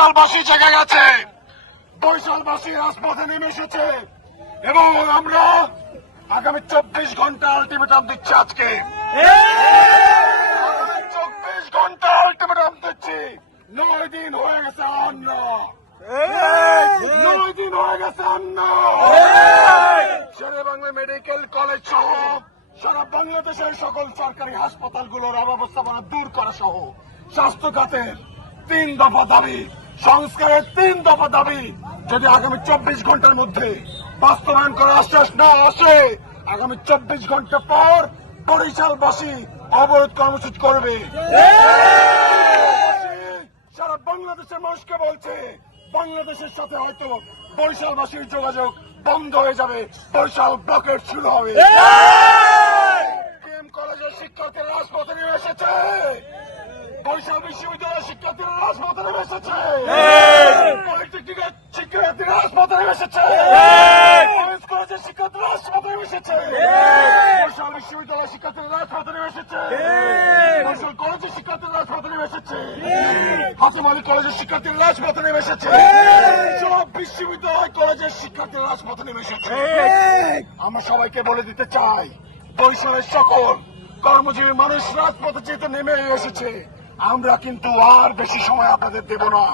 বরিশালবাসী জেগে গেছে। বরিশালবাসী রাজপথে নেমে এসেছে। এবং আমরা আগামী চব্বিশ ঘণ্টা আলটিমেটাম দিচ্ছি আজকে। চব্বিশ ঘণ্টা আলটিমেটাম দিচ্ছি। নয় দিন হয়ে গেছে অন্য নয় দিন হয়ে গেছে অন্য শেরে বাংলা মেডিকেল কলেজ সহ, সারা বাংলাদেশের সকল সরকারি হাসপাতালগুলোর অব্যবস্থাপনা দূর করা সহ স্বাস্থ্য খাতের তিন দফা দাবি। সংস্কারের তিন দফা দাবি যদি আগামী চব্বিশ ঘণ্টার মধ্যে বাস্তবায়ন করার আশ্বাস না আসে আগামী চব্বিশ ঘণ্টা পর বরিশালবাসী অবরোধ কর্মসূচি করবে। সারা বাংলাদেশের মানুষকে বলছে বাংলাদেশের সাথে হয়তো বরিশালবাসীর যোগাযোগ বন্ধ হয়ে যাবে বরিশাল ব্লকেট শুরু হবে। কলেজের শিক্ষার্থীরা রাজপথে নেমে এসেছে বরিশাল বিশ্ববিদ্যালয়ের শিক্ষার্থীরা রাজপথে নেমে এসেছে পলিটেকনিকের শিক্ষার্থীরা রাজপথে নেমে এসেছে কলেজ কলেজের শিক্ষার্থীরা এসেছে। বরিশাল বিশ্ববিদ্যালয়ের শিক্ষার্থীরা রাজপথে নেমে এসেছে বরিশাল কলেজের শিক্ষার্থীরা রাজপথে নেমে এসেছে। হাতিম আলী কলেজের শিক্ষার্থীরা রাজপথে নেমে এসেছে সব বিশ্ববিদ্যালয় কলেজের শিক্ষার্থীরা রাজপথে নেমে এসেছে আমরা সবাইকে বলে দিতে চাই বরিশালের সকল কর্মজীবী মানুষ রাজপথে যেতে নেমে এসেছে। আমরা কিন্তু আর বেশি সময় আপনাদের দেব না।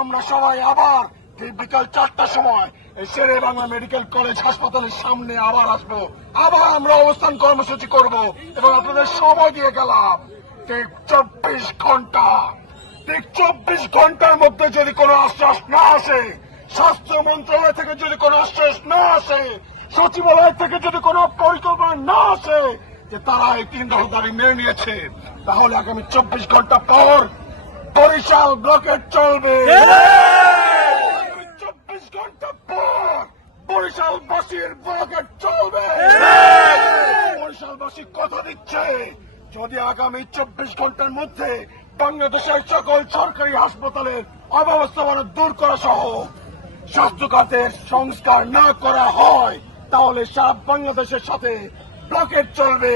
আমরা সবাই আবার ঠিক বিকাল চারটার সময় শেরে বাংলা মেডিকেল কলেজ হাসপাতালের সামনে আবার আসব। আবার আমরা অবস্থান কর্মসূচি করব এবং আপনাদের সময় দিয়ে গেলাম। ঠিক চব্বিশ ঘণ্টা। ঠিক চব্বিশ ঘণ্টার মধ্যে যদি কোনো আশ্বাস না আসে, স্বাস্থ্য মন্ত্রণালয় থেকে যদি কোনো আশ্বাস না আসে, সচিবালয় থেকে যদি কোনো পরিকল্পনা না আসে যে তারা এই তিন দফা দাবি মেনে নিয়েছে, তাহলে আগামী চব্বিশ ঘণ্টা পর বরিশাল ব্লকেট চলবে আগামী চব্বিশ ঘণ্টা পর বরিশালবাসীর চলবে। বরিশালবাসী কথা দিচ্ছে যদি আগামী চব্বিশ ঘণ্টার মধ্যে বাংলাদেশের সকল সরকারি হাসপাতালের অব্যবস্থাপনা দূর করা সহ স্বাস্থ্য খাতের সংস্কার না করা হয় তাহলে সারা বাংলাদেশের সাথে ব্লকেট চলবে।